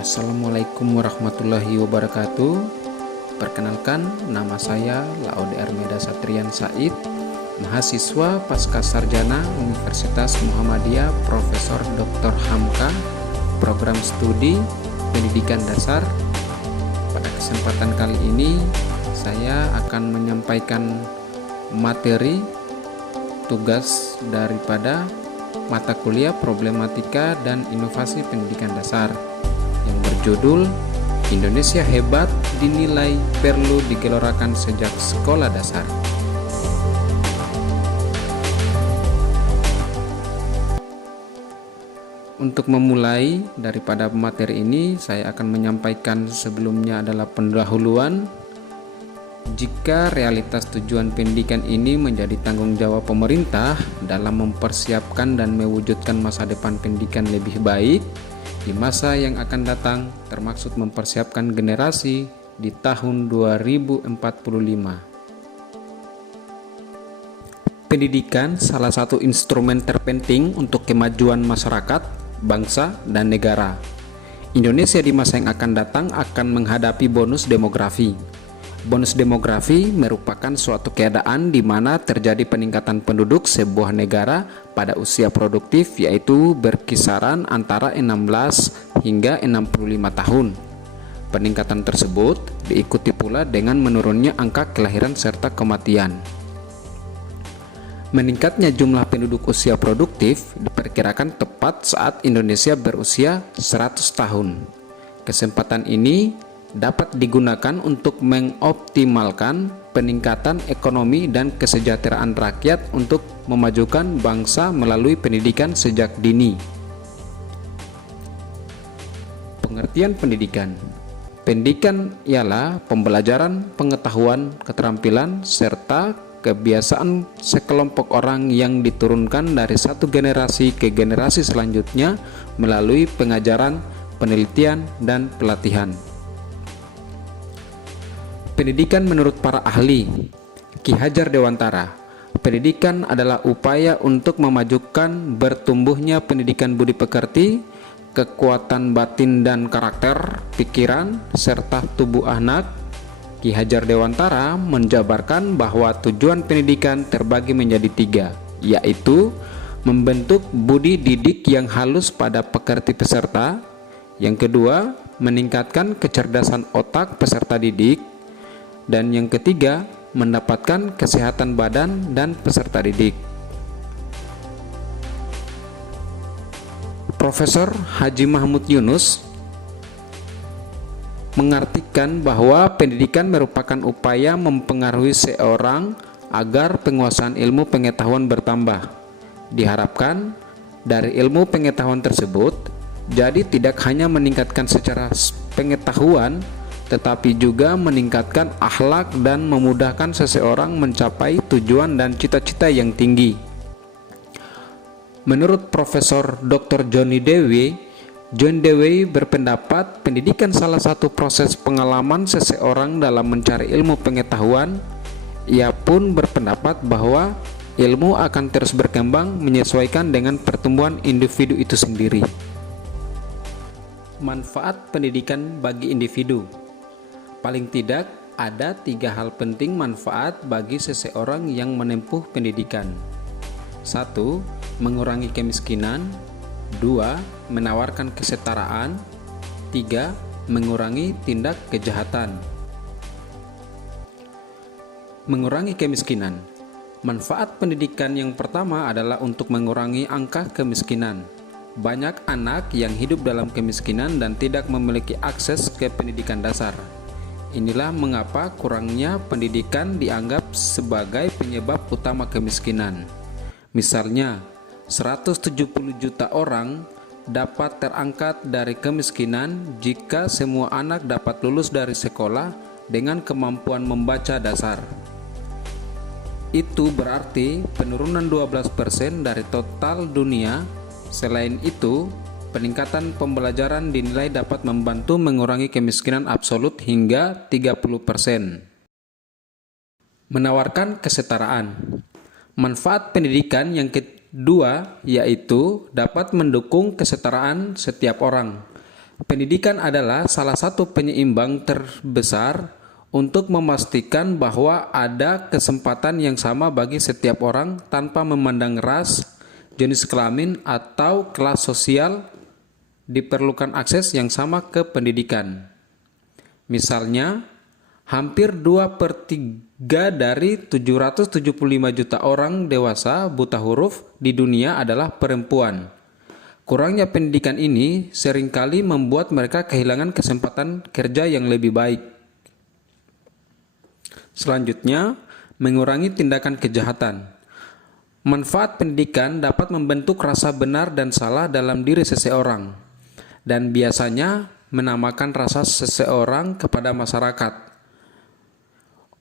Assalamualaikum warahmatullahi wabarakatuh. Perkenalkan, nama saya Laode Armeda Satrian Said, mahasiswa Pasca Sarjana Universitas Muhammadiyah Profesor Dr. Hamka, Program Studi Pendidikan Dasar. Pada kesempatan kali ini, saya akan menyampaikan materi tugas daripada mata kuliah Problematika dan Inovasi Pendidikan Dasar yang berjudul Indonesia Hebat Dinilai Perlu Digelorakan Sejak Sekolah Dasar. Untuk memulai daripada materi ini, saya akan menyampaikan sebelumnya adalah pendahuluan. Jika realitas tujuan pendidikan ini menjadi tanggung jawab pemerintah dalam mempersiapkan dan mewujudkan masa depan pendidikan lebih baik di masa yang akan datang, termaksud mempersiapkan generasi di tahun 2045. Pendidikan salah satu instrumen terpenting untuk kemajuan masyarakat, bangsa, dan negara. Indonesia di masa yang akan datang akan menghadapi bonus demografi. Bonus demografi merupakan suatu keadaan di mana terjadi peningkatan penduduk sebuah negara pada usia produktif, yaitu berkisaran antara 16 hingga 65 tahun. Peningkatan tersebut diikuti pula dengan menurunnya angka kelahiran serta kematian. Meningkatnya jumlah penduduk usia produktif diperkirakan tepat saat Indonesia berusia 100 tahun. Kesempatan ini dapat digunakan untuk mengoptimalkan peningkatan ekonomi dan kesejahteraan rakyat untuk memajukan bangsa melalui pendidikan sejak dini. Pengertian pendidikan. Pendidikan ialah pembelajaran, pengetahuan, keterampilan, serta kebiasaan sekelompok orang yang diturunkan dari satu generasi ke generasi selanjutnya melalui pengajaran, penelitian, dan pelatihan. Pendidikan menurut para ahli. Ki Hajar Dewantara, pendidikan adalah upaya untuk memajukan bertumbuhnya pendidikan budi pekerti, kekuatan batin dan karakter, pikiran, serta tubuh anak. Ki Hajar Dewantara menjabarkan bahwa tujuan pendidikan terbagi menjadi 3, yaitu membentuk budi didik yang halus pada pekerti peserta. Yang kedua, meningkatkan kecerdasan otak peserta didik. Dan yang ketiga, mendapatkan kesehatan badan dan peserta didik. Profesor Haji Mahmud Yunus mengartikan bahwa pendidikan merupakan upaya mempengaruhi seorang agar penguasaan ilmu pengetahuan bertambah. Diharapkan dari ilmu pengetahuan tersebut, jadi tidak hanya meningkatkan secara pengetahuan, tetapi juga meningkatkan akhlak dan memudahkan seseorang mencapai tujuan dan cita-cita yang tinggi. Menurut Profesor Dr. John Dewey berpendapat pendidikan salah satu proses pengalaman seseorang dalam mencari ilmu pengetahuan. Ia pun berpendapat bahwa ilmu akan terus berkembang menyesuaikan dengan pertumbuhan individu itu sendiri. Manfaat pendidikan bagi individu. Paling tidak, ada 3 hal penting manfaat bagi seseorang yang menempuh pendidikan. 1. Mengurangi kemiskinan. 2. Menawarkan kesetaraan. 3. Mengurangi tindak kejahatan. Mengurangi kemiskinan. Manfaat pendidikan yang pertama adalah untuk mengurangi angka kemiskinan. Banyak anak yang hidup dalam kemiskinan dan tidak memiliki akses ke pendidikan dasar. Inilah mengapa kurangnya pendidikan dianggap sebagai penyebab utama kemiskinan. Misalnya, 170 juta orang dapat terangkat dari kemiskinan jika semua anak dapat lulus dari sekolah dengan kemampuan membaca dasar. Itu berarti penurunan 12% dari total dunia. Selain itu, peningkatan pembelajaran dinilai dapat membantu mengurangi kemiskinan absolut hingga 30%. Menawarkan kesetaraan. Manfaat pendidikan yang kedua yaitu dapat mendukung kesetaraan setiap orang. Pendidikan adalah salah satu penyeimbang terbesar untuk memastikan bahwa ada kesempatan yang sama bagi setiap orang tanpa memandang ras, jenis kelamin, atau kelas sosial. Diperlukan akses yang sama ke pendidikan. Misalnya, hampir 2/3 dari 775 juta orang dewasa buta huruf di dunia adalah perempuan. Kurangnya pendidikan ini seringkali membuat mereka kehilangan kesempatan kerja yang lebih baik. Selanjutnya, mengurangi tindakan kejahatan. Manfaat pendidikan dapat membentuk rasa benar dan salah dalam diri seseorang, dan biasanya menamakan rasa seseorang kepada masyarakat.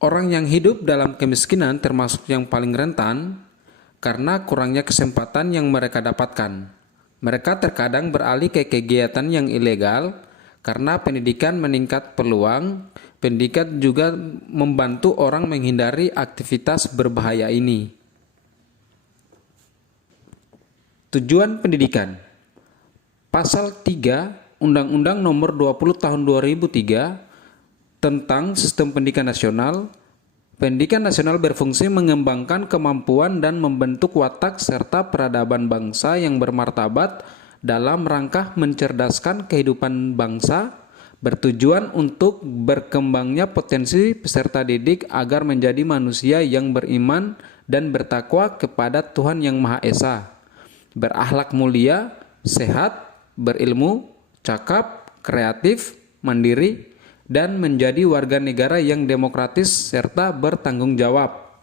Orang yang hidup dalam kemiskinan termasuk yang paling rentan karena kurangnya kesempatan yang mereka dapatkan. Mereka terkadang beralih ke kegiatan yang ilegal karena pendidikan meningkat peluang. Pendidikan juga membantu orang menghindari aktivitas berbahaya ini. Tujuan pendidikan. Pasal 3 Undang-Undang Nomor 20 Tahun 2003 tentang Sistem Pendidikan Nasional. Pendidikan nasional berfungsi mengembangkan kemampuan dan membentuk watak serta peradaban bangsa yang bermartabat dalam rangka mencerdaskan kehidupan bangsa, bertujuan untuk berkembangnya potensi peserta didik agar menjadi manusia yang beriman dan bertakwa kepada Tuhan Yang Maha Esa, berakhlak mulia, sehat, berilmu, cakap, kreatif, mandiri, dan menjadi warga negara yang demokratis serta bertanggung jawab.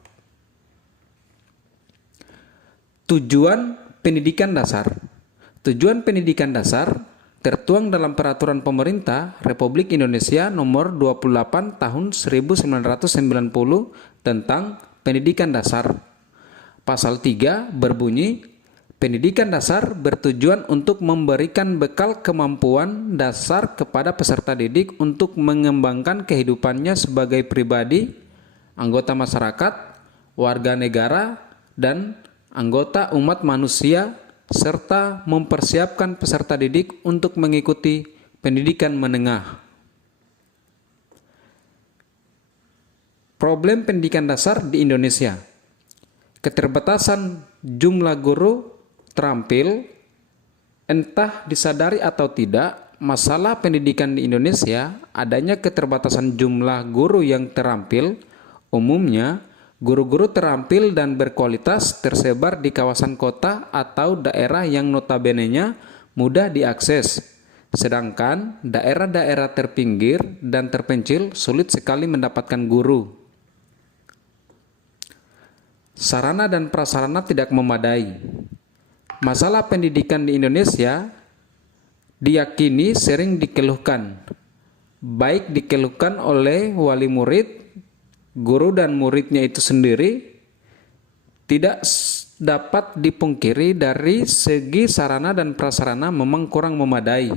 Tujuan pendidikan dasar. Tujuan pendidikan dasar tertuang dalam Peraturan Pemerintah Republik Indonesia Nomor 28 Tahun 1990 tentang Pendidikan Dasar. Pasal 3 berbunyi, pendidikan dasar bertujuan untuk memberikan bekal kemampuan dasar kepada peserta didik untuk mengembangkan kehidupannya sebagai pribadi, anggota masyarakat, warga negara, dan anggota umat manusia, serta mempersiapkan peserta didik untuk mengikuti pendidikan menengah. Problem pendidikan dasar di Indonesia. Keterbatasan jumlah guru terampil. Entah disadari atau tidak, masalah pendidikan di Indonesia adanya keterbatasan jumlah guru yang terampil. Umumnya, guru-guru terampil dan berkualitas tersebar di kawasan kota atau daerah yang notabene-nya mudah diakses. Sedangkan daerah-daerah terpinggir dan terpencil sulit sekali mendapatkan guru. Sarana dan prasarana tidak memadai. Masalah pendidikan di Indonesia diyakini sering dikeluhkan, baik dikeluhkan oleh wali murid, guru dan muridnya itu sendiri. Tidak dapat dipungkiri dari segi sarana dan prasarana memang kurang memadai,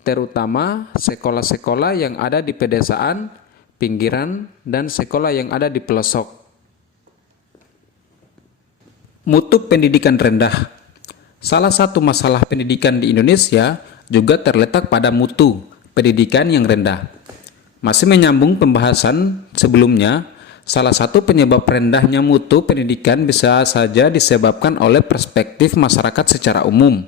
terutama sekolah-sekolah yang ada di pedesaan, pinggiran, dan sekolah yang ada di pelosok. Mutu pendidikan rendah. Salah satu masalah pendidikan di Indonesia juga terletak pada mutu pendidikan yang rendah. Masih menyambung pembahasan sebelumnya, salah satu penyebab rendahnya mutu pendidikan bisa saja disebabkan oleh perspektif masyarakat secara umum,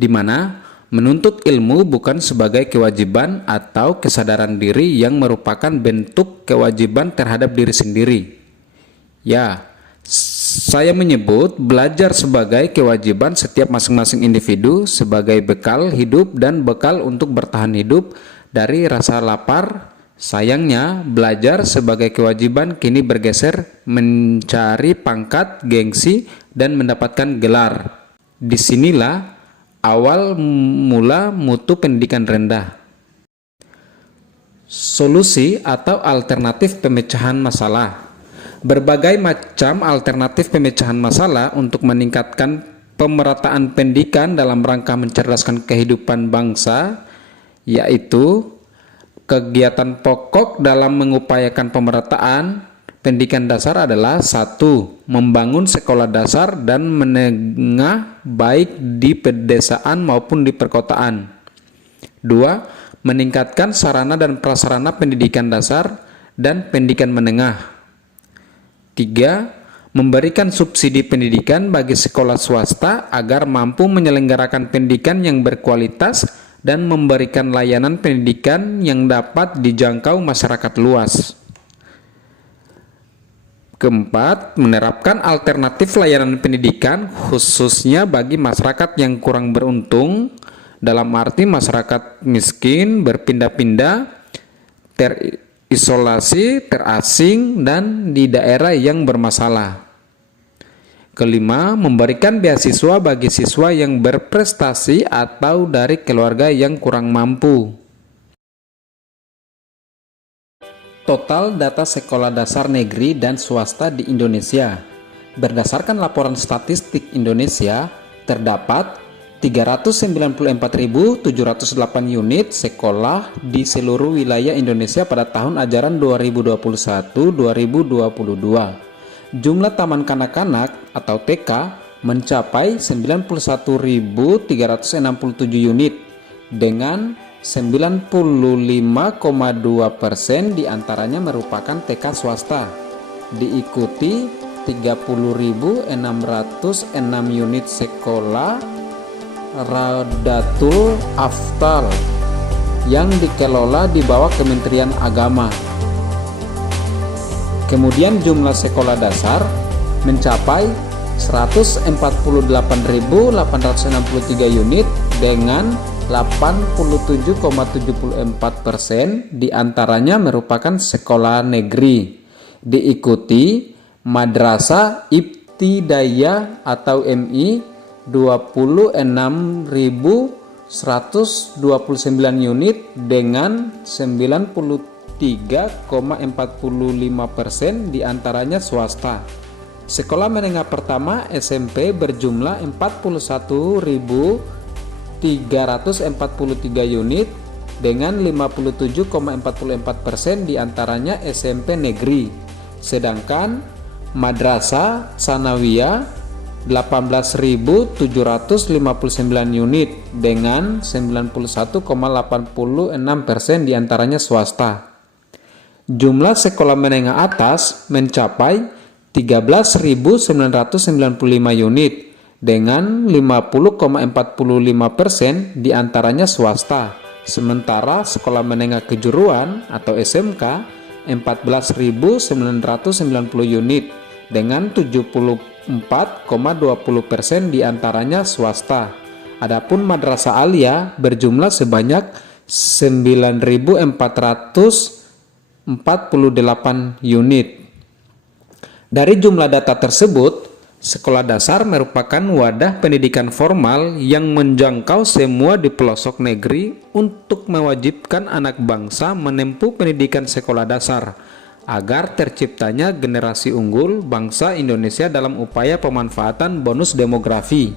di mana menuntut ilmu bukan sebagai kewajiban atau kesadaran diri yang merupakan bentuk kewajiban terhadap diri sendiri. Ya, saya menyebut belajar sebagai kewajiban setiap masing-masing individu sebagai bekal hidup dan bekal untuk bertahan hidup dari rasa lapar. Sayangnya, belajar sebagai kewajiban kini bergeser mencari pangkat, gengsi, dan mendapatkan gelar. Disinilah awal mula mutu pendidikan rendah. Solusi atau alternatif pemecahan masalah. Berbagai macam alternatif pemecahan masalah untuk meningkatkan pemerataan pendidikan dalam rangka mencerdaskan kehidupan bangsa, yaitu kegiatan pokok dalam mengupayakan pemerataan pendidikan dasar adalah 1. Membangun sekolah dasar dan menengah baik di pedesaan maupun di perkotaan. 2. Meningkatkan sarana dan prasarana pendidikan dasar dan pendidikan menengah. 3. Memberikan subsidi pendidikan bagi sekolah swasta agar mampu menyelenggarakan pendidikan yang berkualitas dan memberikan layanan pendidikan yang dapat dijangkau masyarakat luas. Keempat, menerapkan alternatif layanan pendidikan khususnya bagi masyarakat yang kurang beruntung, dalam arti masyarakat miskin, berpindah-pindah, terisolasi, terasing, dan di daerah yang bermasalah. Kelima, memberikan beasiswa bagi siswa yang berprestasi atau dari keluarga yang kurang mampu. Total data sekolah dasar negeri dan swasta di Indonesia. Berdasarkan laporan statistik Indonesia, terdapat 394.708 unit sekolah di seluruh wilayah Indonesia pada tahun ajaran 2021-2022. Jumlah taman kanak-kanak atau TK mencapai 91.367 unit dengan 95,2% diantaranya merupakan TK swasta, diikuti 30.606 unit sekolah Radatul Afdal yang dikelola di bawah Kementerian Agama. Kemudian jumlah sekolah dasar mencapai 148.863 unit dengan 87,74% diantaranya merupakan sekolah negeri, diikuti Madrasah Ibtidaiyah atau MI 26.129 unit dengan 93,45% diantaranya swasta. Sekolah menengah pertama SMP berjumlah 41.343 unit dengan 57,44% diantaranya SMP negeri. Sedangkan Madrasah Tsanawiyah 18.759 unit dengan 91,86% diantaranya swasta. Jumlah sekolah menengah atas mencapai 13.995 unit dengan 50,45% diantaranya swasta. Sementara sekolah menengah kejuruan atau SMK 14.990 unit dengan 74,20% diantaranya swasta. Adapun madrasah aliyah berjumlah sebanyak 9.448 unit. Dari jumlah data tersebut, sekolah dasar merupakan wadah pendidikan formal yang menjangkau semua di pelosok negeri untuk mewajibkan anak bangsa menempuh pendidikan sekolah dasar agar terciptanya generasi unggul bangsa Indonesia dalam upaya pemanfaatan bonus demografi.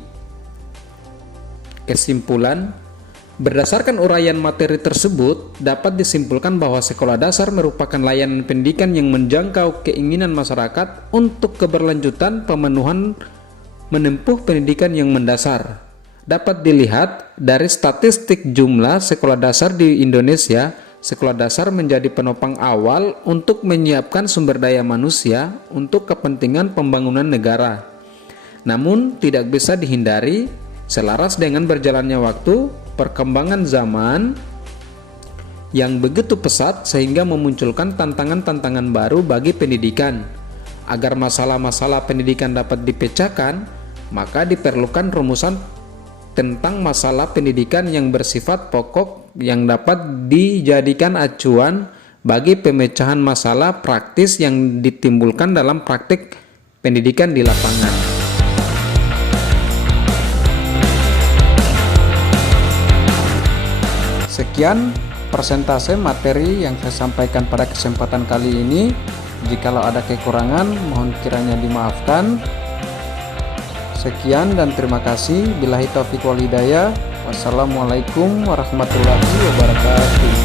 Kesimpulan, berdasarkan uraian materi tersebut, dapat disimpulkan bahwa sekolah dasar merupakan layanan pendidikan yang menjangkau keinginan masyarakat untuk keberlanjutan pemenuhan menempuh pendidikan yang mendasar. Dapat dilihat dari statistik jumlah sekolah dasar di Indonesia, sekolah dasar menjadi penopang awal untuk menyiapkan sumber daya manusia untuk kepentingan pembangunan negara. Namun, tidak bisa dihindari, selaras dengan berjalannya waktu, perkembangan zaman yang begitu pesat sehingga memunculkan tantangan-tantangan baru bagi pendidikan. Agar masalah-masalah pendidikan dapat dipecahkan, maka diperlukan rumusan tentang masalah pendidikan yang bersifat pokok yang dapat dijadikan acuan bagi pemecahan masalah praktis yang ditimbulkan dalam praktik pendidikan di lapangan. Sekian persentase materi yang saya sampaikan pada kesempatan kali ini. Jikalau ada kekurangan, mohon kiranya dimaafkan. Sekian dan terima kasih. Billahi taufiq wal hidayah. Wassalamualaikum warahmatullahi wabarakatuh.